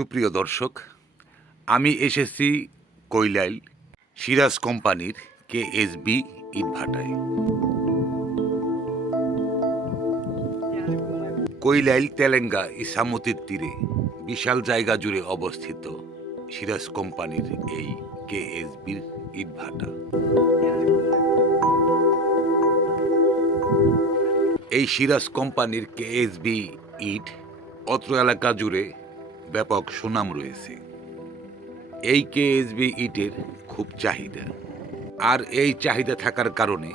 সুপ্রিয় দর্শক, আমি এসেছি কৈলাইল সিরাজ কোম্পানির কে এস বি ইটভাটায়। কৈলাইল তেলেঙ্গা ইসামতির তীরে বিশাল জায়গা জুড়ে অবস্থিত সিরাজ কোম্পানির এই কে এস বির ইটভাটা। এই সিরাজ কোম্পানির কে এস কেএসবি ইট অত্র এলাকা জুড়ে ব্যাপক সুনাম রয়েছে। এই কেএসবি ইটের খুব চাহিদা। আর এই চাহিদা থাকার কারণে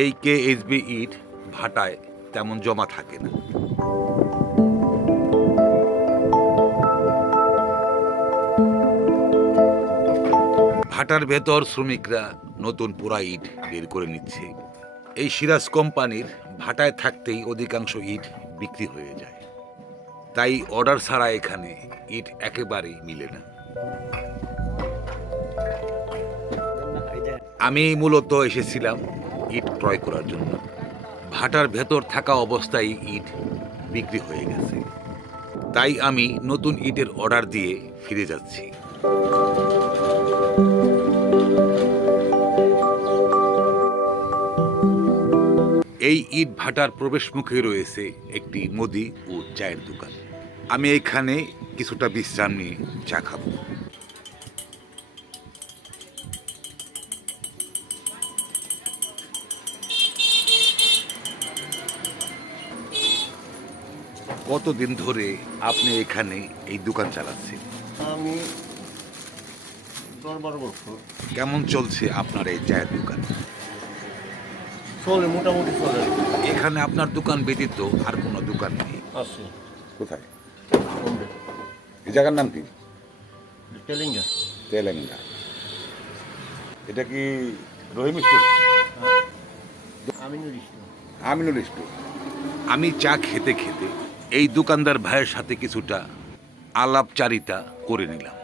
এই কেএসবি ইট ভাটায় তেমন জমা থাকে না। ভাটার ভেতর শ্রমিকরা নতুন পোড়া ইট বের করে নিচ্ছে। এই সিরাজ কোম্পানির ভাটায় থাকতেই অধিকাংশ ইট বিক্রি হয়ে যায়। তাই অর্ডার ছাড়া এখানে ইট একেবারেই মিলে না। আমি মূলত এসেছিলাম ইট ক্রয় করার জন্য। ভাটার ভেতর থাকা অবস্থায় ইট বিক্রি হয়ে গেছে। তাই আমি নতুন ইটের অর্ডার দিয়ে ফিরে যাচ্ছি। এই ইট ভাটার প্রবেশ মুখে রয়েছে একটি মুদি ও চায়ের দোকান। আমি এখানে কিছুটা বিশ্রাম নিয়ে চা খাব। কতদিন ধরে আপনি এখানে এই দোকান চালাচ্ছেন? আমি দশ বারো বছর। কেমন চলছে আপনার এই চায়ের দোকান? চলে মোটামুটি চলে। এখানে আপনার দোকান ব্যতীত আর কোনো দোকান নেই। আছে। কোথায়? এই জায়গার নাম কি? তেলেঙ্গা তেলেঙ্গা এটা কি রহিম স্টোর আমি নিশ্চিত আমিনুল স্টোর আমি চা খেতে খেতে এই দোকানদার ভাইয়ের সাথে কিছুটা আলাপচারিতা করে নিলাম।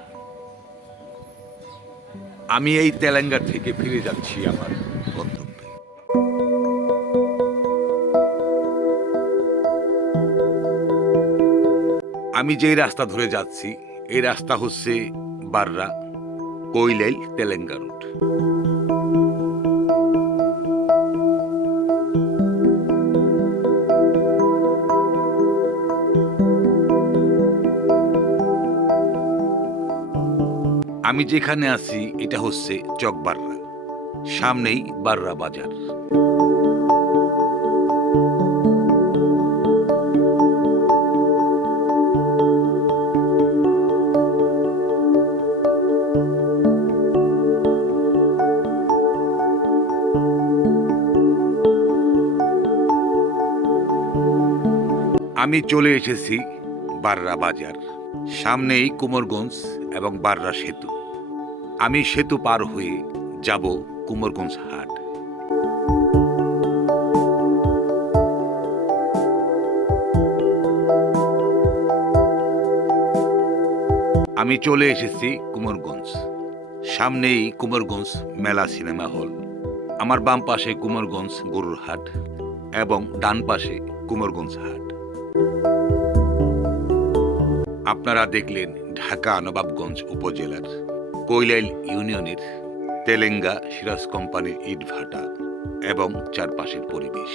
আমি এই তেলেঙ্গা থেকে ফিরে যাচ্ছি আমার আমি যেই রাস্তা ধরে যাচ্ছি, এই রাস্তা হচ্ছে বাররা, কৈলাইল তেলেঙ্গা রুট। আমি যেখানে আছি, এটা হচ্ছে চকবাররা। সামনেই বাররা বাজার। আমি চলে এসেছি বাররা বাজার, সামনেই কুমোরগঞ্জ এবং বাররা সেতু। আমি সেতু পার হয়ে যাব কুমোরগঞ্জ হাট। আমি চলে এসেছি কুমোরগঞ্জ, সামনেই কুমোরগঞ্জ মেলা সিনেমা হল। আমার বাম পাশে কুমোরগঞ্জ গরুর হাট এবং ডান পাশে কুমোরগঞ্জ হাট। আপনারা দেখলেন ঢাকা নবাবগঞ্জ উপজেলার কৈলাইল ইউনিয়নের তেলেঙ্গা সিরাজ কোম্পানির ইটভাটা এবং চারপাশের পরিবেশ।